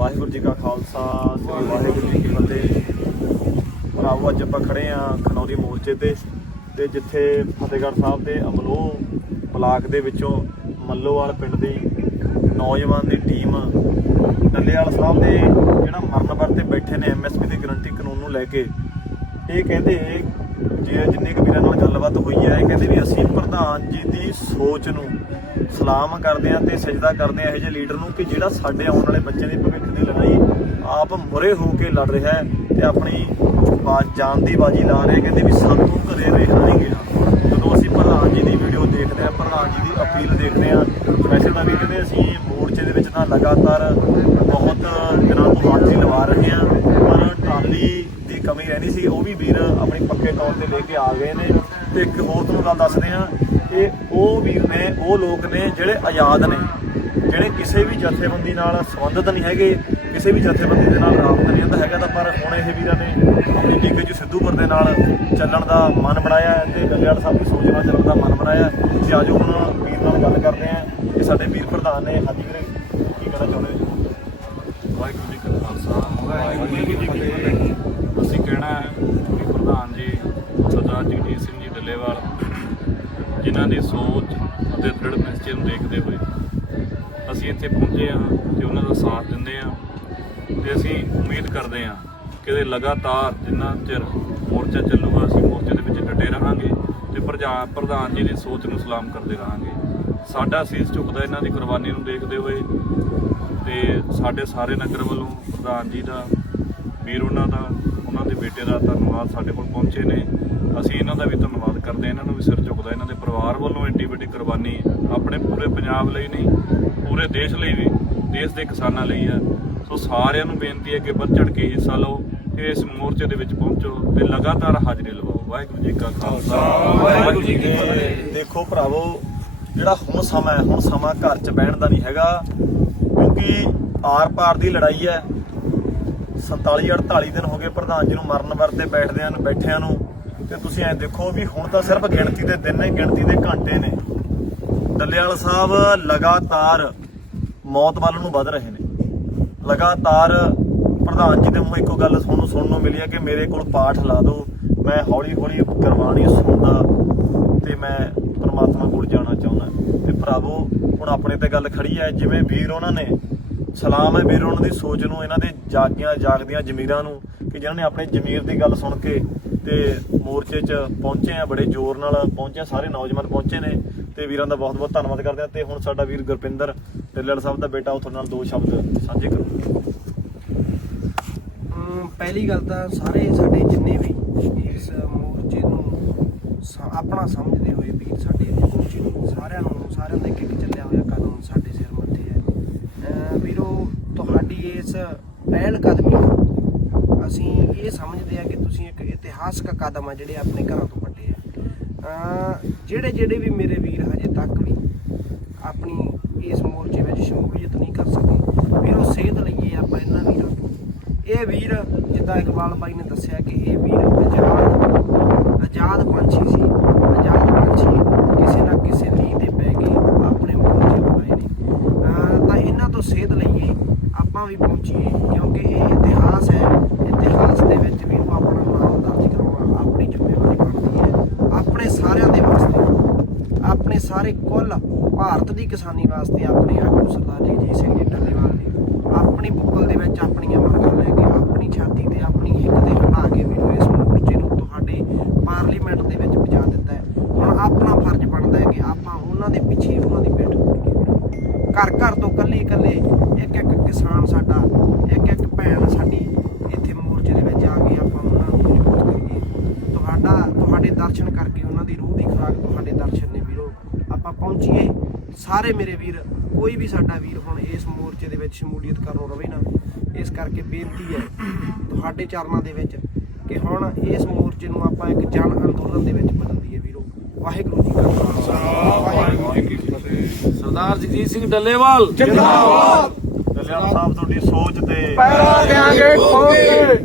ਵਾਹਿਗੁਰੂ ਜੀ ਕਾ ਖਾਲਸਾ, ਸ੍ਰੀ ਵਾਹਿਗੁਰੂ ਜੀ ਕੀ ਫਤਿਹ। ਭਰਾਵੋ ਅੱਜ ਆਪਾਂ ਖੜੇ ਆ ਖਨੌਰੀ ਮੋਰਚੇ ਤੇ ਤੇ ਜਿੱਥੇ ਫਤਿਹਗੜ੍ਹ ਸਾਹਿਬ ਦੇ ਅਮਲੋਹ ਬਲਾਕ ਦੇ ਵਿੱਚੋਂ ਮੱਲੋਵਾਲ ਪਿੰਡ ਦੀ ਨੌਜਵਾਨ ਦੀ ਟੀਮ ਡੱਲੇਵਾਲ ਸਾਹਿਬ ਦੇ ਜਿਹੜਾ ਮਰਨ ਵਰਤੇ ਬੈਠੇ ਨੇ ਐਮਐਸਪੀ ਦੀ ਗਰੰਟੀ ਕਾਨੂੰਨ ਨੂੰ ਲੈ ਕੇ। ਇਹ ਕਹਿੰਦੇ ਜੇ ਜਿੰਨੇ ਕੁ ਵੀਰਾਂ ਨਾਲ ਗੱਲਬਾਤ ਹੋਈ ਹੈ, ਇਹ ਕਹਿੰਦੇ ਵੀ ਅਸੀਂ ਪ੍ਰਧਾਨ ਜੀ ਦੀ ਸੋਚ ਨੂੰ ਸਲਾਮ ਕਰਦੇ ਆ ਤੇ ਸਜਦਾ ਕਰਦੇ ਆ ਇਹੋ ਜਿਹੇ ਲੀਡਰ ਨੂੰ ਕਿ ਜਿਹੜਾ ਸਾਡੇ ਆਉਣ ਵਾਲੇ ਬੱਚਿਆਂ ਦੀ ਭਵਿੱਖ ਦੀ ਲੜਾਈ ਆਪ ਮੁਰੇ ਹੋ ਕੇ ਲੜ ਰਿਹਾ ਹੈ ਤੇ ਆਪਣੀ ਬਾਤ ਜਾਨ ਦੀ ਬਾਜੀ ਲਾ ਰਿਹਾ ਕਹਿੰਦੇ ਵੀ ਸਾਨੂੰ ਘਰੇ ਰਿਹਾ ਨਹੀਂ ਗਿਆ। ਜਦੋਂ ਅਸੀਂ ਪ੍ਰਧਾਨ ਜੀ ਦੀ ਵੀਡੀਓ ਦੇਖਦੇ ਆ ਪ੍ਰਧਾਨ ਜੀ ਦੀ ਅਪੀਲ ਦੇਖਦੇ ਆ ਵੈਸੇ ਤਾਂ ਵੀ ਕਹਿੰਦੇ ਅਸੀਂ ਮੋਰਚੇ ਦੇ ਵਿੱਚ ਤਾਂ ਲਗਾਤਾਰ ਬਹੁਤ ਦਿਨਾਂ ਤੋਂ ਹਾਜ਼ਰੀ ਲਵਾ ਰਹੇ ਆ ਪਰ ਟਰਾਲੀ ਦੀ ਕਮੀ ਰਹਿਣੀ ਸੀ, ਉਹ ਵੀ ਵੀਰ ਆਪਣੀ ਪੱਕੇ ਤੌਰ ਤੇ ਲੈ ਕੇ ਆ ਗਏ ਨੇ। ਤੇ ਇੱਕ ਹੋਰ ਤੁਹਾਨੂੰ ਗੱਲ ਦੱਸਦੇ ਆ ਇਹ ਉਹ ਵੀਰ ਨੇ, ਉਹ ਲੋਕ ਨੇ ਜਿਹੜੇ ਆਜ਼ਾਦ ਨੇ, ਜਿਹੜੇ ਕਿਸੇ ਵੀ ਜਥੇਬੰਦੀ ਨਾਲ ਸੰਬੰਧਿਤ ਨਹੀਂ ਹੈਗੇ, ਕਿਸੇ ਵੀ ਜਥੇਬੰਦੀ ਦੇ ਨਾਲ ਰਾਬਤਾ ਨਹੀਂ ਹੁੰਦਾ ਹੈਗਾ, ਤਾਂ ਪਰ ਹੁਣ ਇਹ ਵੀਰਾਂ ਨੇ ਆਪਣੀ ਡੀਕੇ ਜੀ ਸਿੱਧੂਪੁਰ ਦੇ ਨਾਲ ਚੱਲਣ ਦਾ ਮਨ ਬਣਾਇਆ ਹੈ ਤੇ ਡੱਲੇਵਾਲ ਸਾਹਿਬ ਦੀ ਸੋਚ ਨਾਲ ਚੱਲਣ ਦਾ ਮਨ ਬਣਾਇਆ ਹੈ। ਤੇ ਆਜੋ ਹੁਣ ਵੀਰ ਨਾਲ ਗੱਲ ਕਰਦੇ ਆ ਕਿ ਸਾਡੇ ਵੀਰ ਪ੍ਰਧਾਨ ਨੇ। ਹਾਂਜੀ ਵੀਰੇ, ਕੀ ਕਹਿਣਾ ਚਾਹੁੰਦੇ ਹੋ ਵਾਹਿਗੁਰੂ ਜੀ ਕਾ ਖਾਲਸਾ, ਵਾਹਿਗੁਰੂ ਜੀ ਕੀ ਫਤਿਹ। ਅਸੀਂ ਕਹਿਣਾ ਹੈ ਕਿ ਪ੍ਰਧਾਨ ਜੀ, ਸਰਦਾਰ ਜਗਜੀਤ ਸਿੰਘ ਜੀ ਡੱਲੇਵਾਲ, ਜਿਨ੍ਹਾਂ ਦੀ ਸੋਚ ਅਤੇ ਦ੍ਰਿੜ ਨਿਸ਼ਚੇ ਨੂੰ ਦੇਖਦੇ ਹੋਏ ਅਸੀਂ ਇੱਥੇ ਪਹੁੰਚੇ ਹਾਂ ਤੇ ਉਹਨਾਂ ਦਾ ਸਾਥ ਦਿੰਦੇ ਹਾਂ ਤੇ ਅਸੀਂ ਉਮੀਦ ਕਰਦੇ ਹਾਂ ਕਿ ਇਹ ਲਗਾਤਾਰ ਜਿੰਨਾ ਚਿਰ ਮੋਰਚਾ ਚੱਲੂਗਾ, ਅਸੀਂ ਮੋਰਚੇ ਦੇ ਵਿੱਚ ਡਟੇ ਰਹਾਂਗੇ ਤੇ ਪ੍ਰਜਾ- ਪ੍ਰਧਾਨ ਜੀ ਦੀ ਸੋਚ ਨੂੰ ਸਲਾਮ ਕਰਦੇ ਰਹਾਂਗੇ। ਸਾਡਾ ਸੀਸ ਝੁਕਦਾ ਇਹਨਾਂ ਦੀ ਕੁਰਬਾਨੀ ਨੂੰ ਦੇਖਦੇ ਹੋਏ ਤੇ ਸਾਡੇ ਸਾਰੇ ਨਗਰ ਵੱਲੋਂ ਪ੍ਰਧਾਨ ਜੀ ਦਾ, ਵੀਰ ਉਹਨਾਂ ਦਾ ਦੇ ਧੰਨਵਾਦ ਸਾਡੇ ਕੋਲ ਪਹੁੰਚੇ ਨੇ। ਅਸੀਂ ਇਹਨਾਂ ਦਾ ਵੀ ਧੰਨਵਾਦ ਕਰਦੇ ਹਾਂ। ਇਹਨਾਂ ਨੂੰ ਵੀ ਸਿਰ ਝੁਕਦਾ। ਇਹਨਾਂ ਦੇ ਪਰਿਵਾਰ ਵੱਲੋਂ ਏਡੀ ਵੱਡੀ ਕੁਰਬਾਨੀ ਆਪਣੇ ਪੂਰੇ ਪੰਜਾਬ ਲਈ ਨਹੀਂ ਪੂਰੇ ਦੇਸ਼ ਲਈ ਵੀ ਦੇਸ਼ ਦੇ ਕਿਸਾਨਾਂ ਲਈ ਆ ਸੋ ਸਾਰਿਆਂ ਨੂੰ ਬੇਨਤੀ ਹੈ ਕਿ ਵੱਧ ਚੜ ਕੇ ਹਿੱਸਾ ਲਓ ਤੇ ਇਸ ਮੋਰਚੇ ਦੇ ਵਿੱਚ ਪਹੁੰਚੋ ਤੇ ਲਗਾਤਾਰ ਹਾਜ਼ਰੀ ਲਵਾਓ ਵਾਹਿਗੁਰੂ ਜੀ ਕਾ ਖਾਲਸਾ। ਵਾਹਿਗੁਰੂ ਜੀ ਕੀ ਫਤਿਹ। ਦੇਖੋ ਭਰਾਵੋ ਜਿਹੜਾ ਹੁਣ ਸਮਾਂ ਹੈ ਹੁਣ ਸਮਾਂ ਘਰ 'ਚ ਬਹਿਣ ਦਾ ਨਹੀਂ ਹੈਗਾ। ਕਿਉਂਕਿ ਆਰ-ਪਾਰ ਦੀ ਲੜਾਈ ਹੈ। 47 48 ਦਿਨ ਹੋ ਗਏ ਪ੍ਰਧਾਨ ਜੀ ਨੂੰ ਮਰਨ ਵਰਤੇ ਬੈਠਦਿਆਂ ਨੂੰ, ਬੈਠਿਆਂ ਨੂੰ। ਤੇ ਤੁਸੀਂ ਐ ਦੇਖੋ ਵੀ ਹੁਣ ਤਾਂ ਸਿਰਫ ਗਿਣਤੀ ਦੇ ਦਿਨ ਨੇ, ਗਿਣਤੀ ਦੇ ਘੰਟੇ ਨੇ। ਡੱਲੇਵਾਲ ਸਾਹਿਬ ਲਗਾਤਾਰ ਮੌਤ ਵੱਲ ਨੂੰ ਵੱਧ ਰਹੇ ਨੇ। ਲਗਾਤਾਰ ਪ੍ਰਧਾਨ ਜੀ ਦੇ ਮੂੰਹ ਇੱਕੋ ਗੱਲ ਤੁਹਾਨੂੰ ਸੁਣਨ ਨੂੰ ਮਿਲੀ ਹੈ ਕਿ ਮੇਰੇ ਕੋਲ ਪਾਠ ਲਾ ਦਿਓ। ਮੈਂ ਹੌਲੀ ਹੌਲੀ ਕਰਵਾਣੀ ਸੁਣਦਾ ਤੇ ਮੈਂ ਪਰਮਾਤਮਾ ਕੋਲ ਜਾਣਾ ਚਾਹੁੰਦਾ। ਤੇ ਭਰਾਵੋ, ਹੁਣ ਆਪਣੇ ਤੇ ਗੱਲ ਖੜੀ ਹੈ, ਜਿਵੇਂ ਵੀਰ ਉਹਨਾਂ ਨੇ ਸਲਾਮ ਹੈ ਵੀਰ, ਉਹਨਾਂ ਦੀ ਸੋਚ ਨੂੰ, ਇਹਨਾਂ ਦੇ ਜਾਗੀਆਂ, ਜਾਗਦੀਆਂ ਜ਼ਮੀਰਾਂ ਨੂੰ, ਕਿ ਜਿਨ੍ਹਾਂ ਨੇ ਆਪਣੇ ਜ਼ਮੀਰ ਦੀ ਗੱਲ ਸੁਣ ਕੇ ਤੇ ਮੋਰਚੇ 'ਚ ਪਹੁੰਚੇ ਆ, ਬੜੇ ਜ਼ੋਰ ਨਾਲ ਪਹੁੰਚੇ ਸਾਰੇ ਨੌਜਵਾਨ ਪਹੁੰਚੇ ਨੇ ਤੇ ਵੀਰਾਂ ਦਾ ਬਹੁਤ ਬਹੁਤ ਧੰਨਵਾਦ ਕਰਦੇ ਆ ਤੇ ਹੁਣ ਸਾਡਾ ਵੀਰ ਗੁਰਪਿੰਦਰ ਢਿੱਲੜ ਸਾਹਿਬ ਦਾ ਬੇਟਾ, ਉਹ ਤੁਹਾਡੇ ਨਾਲ ਦੋ ਸ਼ਬਦ ਸਾਂਝੇ ਕਰੂਗਾ ਪਹਿਲੀ ਗੱਲ ਤਾਂ ਸਾਰੇ ਸਾਡੇ ਜਿੰਨੇ ਵੀ ਇਸ ਮੋਰਚੇ ਨੂੰ ਆਪਣਾ ਸਮਝਦੇ ਹੋਏ ਵੀਰ ਸਾਡੇ ਮੋਰਚੇ ਨੂੰ ਸਾਰਿਆਂ ਨੂੰ ਸਾਰਿਆਂ ਦਾ ਇੱਕ ਇੱਕ ਚੱਲਿਆ ਹੋਇਆ ਕਦਮ ਸਾਡੇ ਸਿਰ ਮੱਥੇ ਹੈ ਅਮ ਵੀਰੋ ਤੁਹਾਡੀ ਇਸ ਪਹਿਲ ਕਦਮੀ ਅਸੀਂ ਇਹ ਸਮਝਦੇ ਆ ਕਿ ਤੁਸੀਂ ਇੱਕ ਇਤਿਹਾਸਕ ਕਦਮ ਆ ਜਿਹੜੇ ਆਪਣੇ ਘਰਾਂ ਤੋਂ ਵੱਡੇ ਆ। ਜਿਹੜੇ ਜਿਹੜੇ ਵੀ ਮੇਰੇ ਵੀਰ ਹਜੇ ਤੱਕ ਵੀ ਆਪਣੀ ਇਸ ਮੋਰਚੇ ਵਿੱਚ ਸ਼ਮੂਲੀਅਤ ਨਹੀਂ ਕਰ ਸਕੇ ਵੀਰ ਉਹ ਸੇਧ ਲਈਏ ਆਪਾਂ ਇਹਨਾਂ ਵੀਰਾਂ ਤੋਂ। ਇਹ ਵੀਰ, ਜਿੱਦਾਂ ਇਕਬਾਲ ਬਾਈ ਨੇ ਦੱਸਿਆ ਕਿ ਇਹ ਵੀਰ ਆਜ਼ਾਦ ਆਜ਼ਾਦ ਪੰਛੀ ਸੀ ਆਜ਼ਾਦ ਪੰਛੀ ਕਿਸੇ ਨਾ ਕਿਸੇ ਲੀਹ ਤੇ ਪੈ ਕੇ ਆਪਣੇ ਮੋਰਚੇ ਬਣਾਏ ਨੇ ਅਹ ਤਾਂ ਇਹਨਾਂ ਤੋਂ ਸੇਧ ਲਈਏ ਆਪਾਂ ਵੀ ਪਹੁੰਚੀਏ ਕਿਉਂਕਿ ਇਹ ਇਤਿਹਾਸ ਹੈ, ਇਤਿਹਾਸ ਦੇ ਵਿੱਚ ਵੀ ਆਪਾਂ ਆਪਣਾ ਨਾਮ ਦਰਜ ਕਰਾਉਣਾ ਆਪਣੀ ਜ਼ਿੰਮੇਵਾਰੀ ਬਣਦੀ ਹੈ, ਆਪਣੇ ਸਾਰਿਆਂ ਦੇ ਵਾਸਤੇ। ਆਪਣੇ ਸਾਰੇ ਕੁੱਲ ਭਾਰਤ ਦੀ ਕਿਸਾਨੀ ਵਾਸਤੇ ਆਪਣੇ ਆਗੂ ਸਰਦਾਰ ਜਗਜੀਤ ਸਿੰਘ ਜੀ ਡੱਲੇਵਾਲ ਨੇ ਆਪਣੀ ਬੁੱਕਲ ਦੇ ਵਿੱਚ ਆਪਣੀਆਂ ਮੰਗਾਂ ਲੈ ਕੇ, ਆਪਣੀ ਛਾਤੀ ਤੇ ਆਪਣੀ ਹਿੱਕ ਤੇ ਹਟਾ ਕੇ ਵੀ ਇਸ ਮੋਰਚੇ ਨੂੰ ਤੁਹਾਡੇ ਪਾਰਲੀਮੈਂਟ ਦੇ ਵਿੱਚ ਪਹੁੰਚਾ ਦਿੱਤਾ ਹੈ ਹੁਣ ਆਪਣਾ ਫਰਜ਼ ਬਣਦਾ ਹੈ ਕਿ ਆਪਾਂ ਉਹਨਾਂ ਦੇ ਪਿੱਛੇ ਉਹਨਾਂ ਦੀ ਪਿੱਠ ਪੂਰੀਏ ਘਰ ਇਕੱਲੇ, ਇੱਕ ਇੱਕ ਕਿਸਾਨ ਸਾਡਾ, ਇੱਕ ਇੱਕ ਭੈਣ ਸਾਡੀ ਇੱਥੇ ਮੋਰਚੇ ਦੇ ਵਿੱਚ ਆ ਕੇ ਆਪਾਂ ਉਹਨਾਂ ਨੂੰ ਮਜ਼ਬੂਤ ਕਰੀਏ ਤੁਹਾਡਾ, ਤੁਹਾਡੇ ਦਰਸ਼ਨ ਕਰਕੇ ਉਹਨਾਂ ਦੀ ਰੂਹ ਦੀ ਖੁਰਾਕ ਤੁਹਾਡੇ ਦਰਸ਼ਨ ਨੇ ਵੀਰੋ, ਆਪਾਂ ਪਹੁੰਚੀਏ। ਸਾਰੇ ਮੇਰੇ ਵੀਰ, ਕੋਈ ਵੀ ਸਾਡਾ ਵੀਰ ਹੁਣ ਇਸ ਮੋਰਚੇ ਦੇ ਵਿੱਚ ਸ਼ਮੂਲੀਅਤ ਕਰਨੋਂ ਰਵੇ ਨਾ, ਇਸ ਕਰਕੇ ਬੇਨਤੀ ਹੈ ਤੁਹਾਡੇ ਚਰਨਾਂ ਦੇ ਵਿੱਚ ਕਿ ਹੁਣ ਇਸ ਮੋਰਚੇ ਨੂੰ ਆਪਾਂ ਇੱਕ ਜਨ ਅੰਦੋਲਨ ਦੇ ਵਿੱਚ ਬਦਲ ਦਈਏ ਵੀਰੋ। ਵਾਹਿਗੁਰੂ ਜੀ ਕਾ ਖਾਲਸਾ। ਵਾਹਿਗੁਰੂ ਜੀ ਕੀ ਸਰਦਾਰ ਜਗਜੀਤ ਸਿੰਘ ਡੱਲੇਵਾਲ। ਢਿੱਲੜ ਸਾਹਿਬ ਤੁਹਾਡੀ ਸੋਚ ਤੇ ਪੈਰਾ ਦੇਾਂਗੇ ਠੋਕੇ